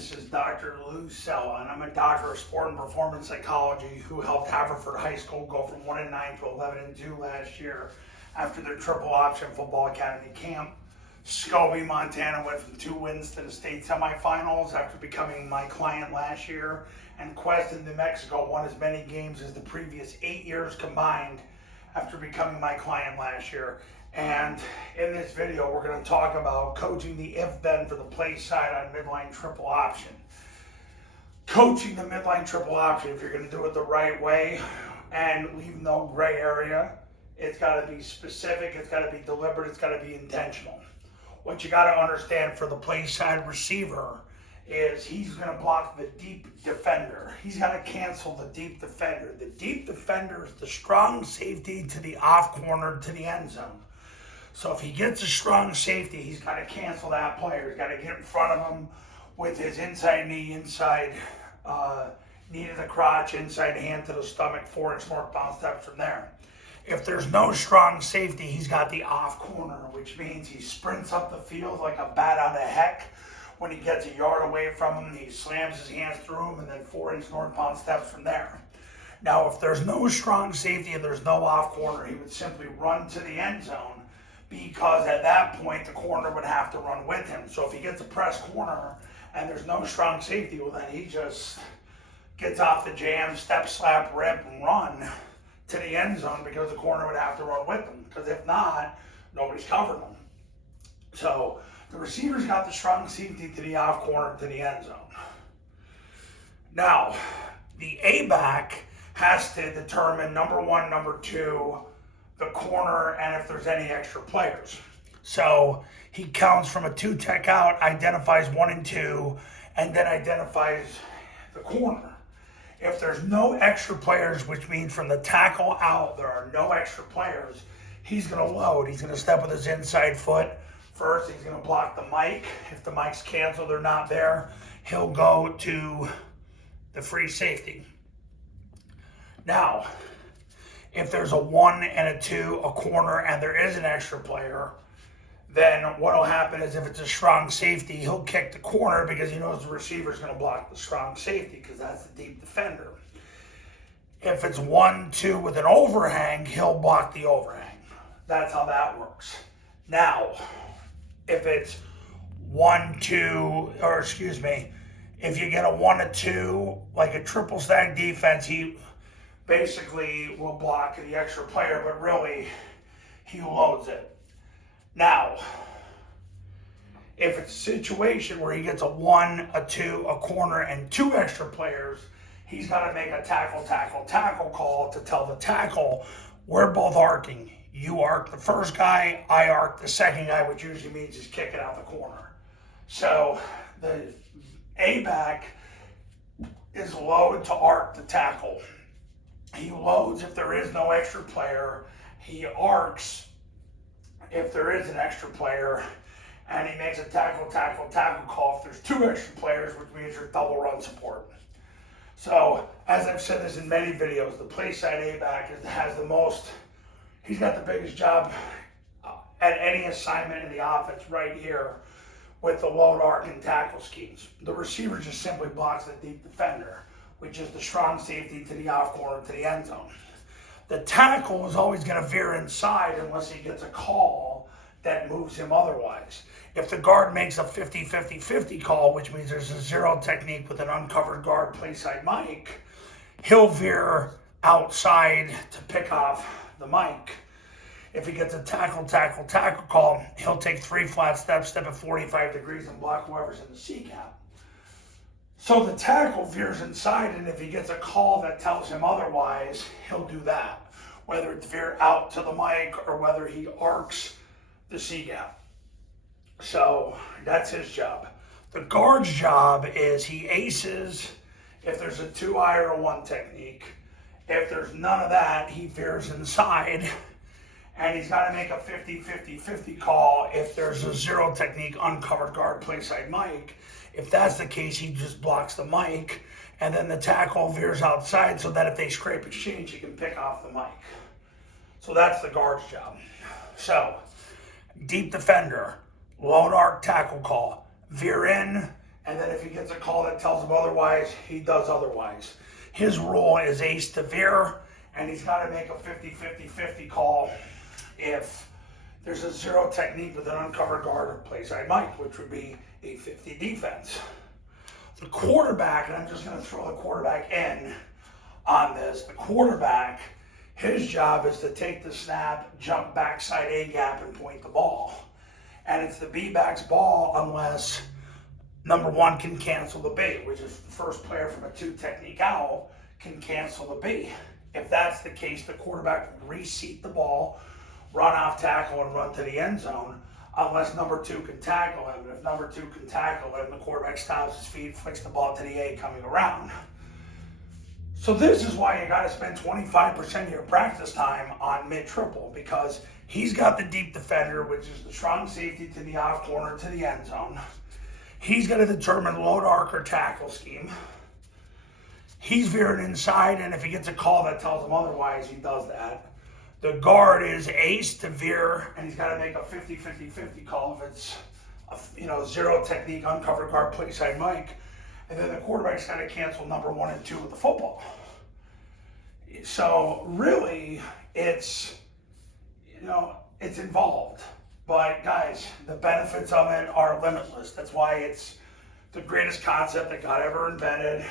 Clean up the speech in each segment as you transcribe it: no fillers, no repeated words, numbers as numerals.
This is Dr. Lou Cella, and I'm a doctor of sport and performance psychology who helped Haverford High School go from 1-9 to 11-2 last year after their triple option football academy camp. Scobie, Montana went from 2 wins to the state semifinals after becoming my client last year, and Quest in New Mexico won as many games as the previous 8 years combined after becoming my client last year. And in this video, we're going to talk about coaching the if-then for the Playside on Midline Triple Option. Coaching the Midline Triple Option, if you're going to do it the right way and leave no gray area, it's got to be specific, it's got to be deliberate, it's got to be intentional. What you got to understand for the Playside receiver is he's going to block the deep defender. He's got to cancel the deep defender. The deep defender is the strong safety to the off corner to the end zone. So if he gets a strong safety, he's got to cancel that player. He's got to get in front of him with his inside knee, inside knee to the crotch, inside hand to the stomach, 4-inch northbound steps from there. If there's no strong safety, he's got the off corner, which means he sprints up the field like a bat out of heck. When he gets a yard away from him, he slams his hands through him and then 4-inch northbound steps from there. Now, if there's no strong safety and there's no off corner, he would simply run to the end zone, because at that point, the corner would have to run with him. So if he gets a press corner and there's no strong safety, well, then he just gets off the jam, step, slap, rip, and run to the end zone, because the corner would have to run with him. Because if not, nobody's covering him. So the receiver's got the strong safety to the off corner to the end zone. Now, the A-back has to determine, number one, number two, the corner, and if there's any extra players. So he counts from a 2-tech out, identifies 1 and 2, and then identifies the corner. If there's no extra players, which means from the tackle out, there are no extra players, he's going to load. He's going to step with his inside foot. First, he's going to block the mic. If the mic's canceled, they're not there, he'll go to the free safety. Now, if there's a 1 and a 2, a corner, and there is an extra player, then what will happen is if it's a strong safety, he'll kick the corner because he knows the receiver's going to block the strong safety because that's the deep defender. If it's 1, 2 with an overhang, he'll block the overhang. That's how that works. Now, if it's 1, 2, or excuse me, if you get a 1 and 2, like a triple stack defense, he basically will block the extra player, but really he loads it. Now, if it's a situation where he gets a 1, a 2, a corner, and 2 extra players, he's got to make a tackle call to tell the tackle, we're both arcing. You arc the first guy, I arc the second guy, which usually means he's kicking out the corner. So the A-back is loaded to arc the tackle. He loads if there is no extra player. He arcs if there is an extra player. And he makes a tackle call if there's 2 extra players, which means there's double run support. So, as I've said this in many videos, the Playside A-back has the most, he's got the biggest job at any assignment in the offense right here with the load, arc, and tackle schemes. The receiver just simply blocks the deep defender, which is the strong safety to the off corner to the end zone. The tackle is always going to veer inside unless he gets a call that moves him otherwise. If the guard makes a 50-50-50 call, which means there's a zero technique with an uncovered guard Playside mic, he'll veer outside to pick off the mic. If he gets a tackle call, he'll take 3 flat steps, step at 45 degrees, and block whoever's in the C gap. So the tackle veers inside, and if he gets a call that tells him otherwise, he'll do that, whether it's veer out to the mic or whether he arcs the C gap. So that's his job. The guard's job is he aces if there's a 2-eye or a 1 technique. If there's none of that, he veers inside, and he's got to make a 50-50-50 call if there's a 0 technique uncovered guard Playside mic. If that's the case, he just blocks the mic, and then the tackle veers outside so that if they scrape exchange, he can pick off the mic. So that's the guard's job. So, deep defender, load arc tackle call, veer in, And then if he gets a call that tells him otherwise, he does otherwise. His rule is ace to veer, and he's got to make a 50-50-50 call if there's a zero technique with an uncovered guard or Playside Mike, which would be a 50 defense. The quarterback, and I'm just going to throw the quarterback in on this, the quarterback, his job is to take the snap, jump backside A gap, and point the ball. And it's the B-back's ball unless number one can cancel the B, which is the first player from a two technique out can cancel the B. If that's the case, the quarterback will reseat the ball, run off tackle, and run to the end zone unless number two can tackle him. And if number two can tackle him, the quarterback stops his feet, flicks the ball to the A coming around. So this is why you got to spend 25% of your practice time on mid-triple, because he's got the deep defender, which is the strong safety to the off corner to the end zone. He's going to determine load arc or tackle scheme. He's veering inside, and if he gets a call that tells him otherwise, he does that. The guard is ace to veer, and he's got to make a 50-50-50 call if it's a, zero technique, uncovered guard, Playside Mike. And then the quarterback's got to cancel number 1 and 2 with the football. So really, it's involved. But guys, the benefits of it are limitless. That's why it's the greatest concept that God ever invented.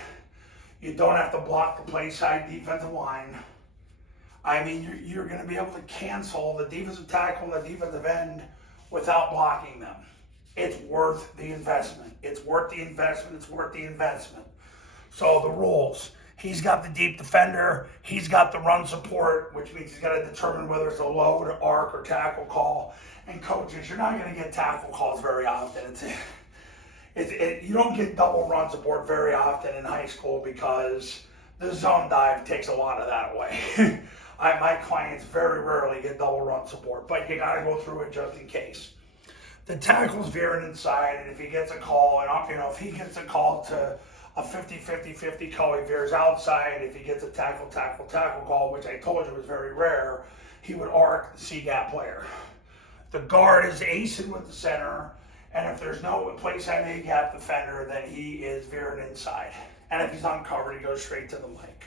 You don't have to block the play side defensive line. I mean, you're going to be able to cancel the defensive tackle and the defensive end without blocking them. It's worth the investment. It's worth the investment. It's worth the investment. So the rules. He's got the deep defender. He's got the run support, which means he's got to determine whether it's a load, arc, or tackle call. And coaches, you're not going to get tackle calls very often. You don't get double run support very often in high school because the zone dive takes a lot of that away. My clients very rarely get double run support, but you got to go through it just in case. The tackle's veering inside, and if he gets a call, if he gets a call to a 50-50-50 call, he veers outside. If he gets a tackle call, which I told you was very rare, he would arc the C-gap player. The guard is acing with the center, and if there's no Playside A-gap defender, then he is veering inside. And if he's uncovered, he goes straight to the mic.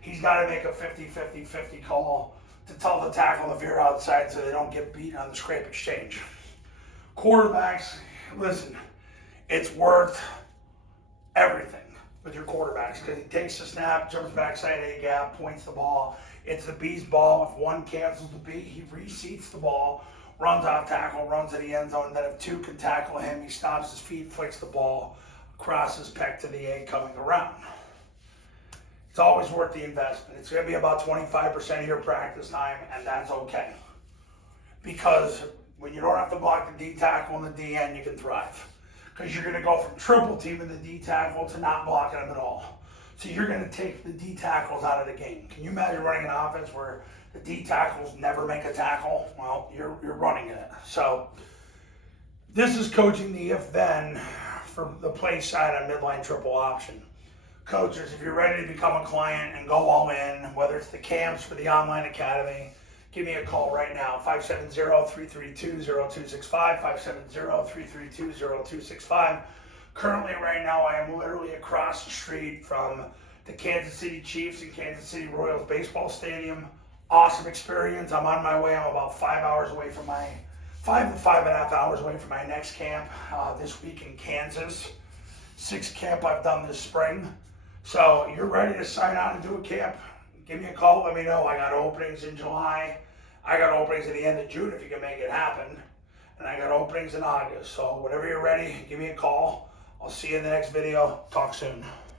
He's got to make a 50-50-50 call to tell the tackle to veer outside so they don't get beat on the scrape exchange. Quarterbacks, listen, it's worth everything with your quarterbacks because he takes the snap, jumps backside A gap, points the ball. It's the B's ball. If one cancels the B, he reseats the ball, runs off tackle, runs to the end zone. Then if two can tackle him, he stops his feet, flicks the ball across his pec to the A coming around. It's always worth the investment. It's going to be about 25% of your practice time, and that's okay. Because when you don't have to block the D tackle and the D end, you can thrive. Because you're going to go from triple teaming the D tackle to not blocking them at all. So you're going to take the D tackles out of the game. Can you imagine running an offense where the D tackles never make a tackle? Well, you're running it. So this is coaching the if-then for the play side on Midline Triple Option. Coaches, if you're ready to become a client and go all in, whether it's the camps for the online academy, give me a call right now, 570-332-0265, 570-332-0265. Currently, right now, I am literally across the street from the Kansas City Chiefs and Kansas City Royals baseball stadium. Awesome experience. I'm on my way. I'm about 5 hours away from my, 5 to 5.5 hours away from my next camp this week in Kansas. 6th camp I've done this spring. So you're ready to sign on and do a camp, give me a call, let me know. I got openings in July. I got openings at the end of June if you can make it happen. And I got openings in August. So whenever you're ready, give me a call. I'll see you in the next video. Talk soon.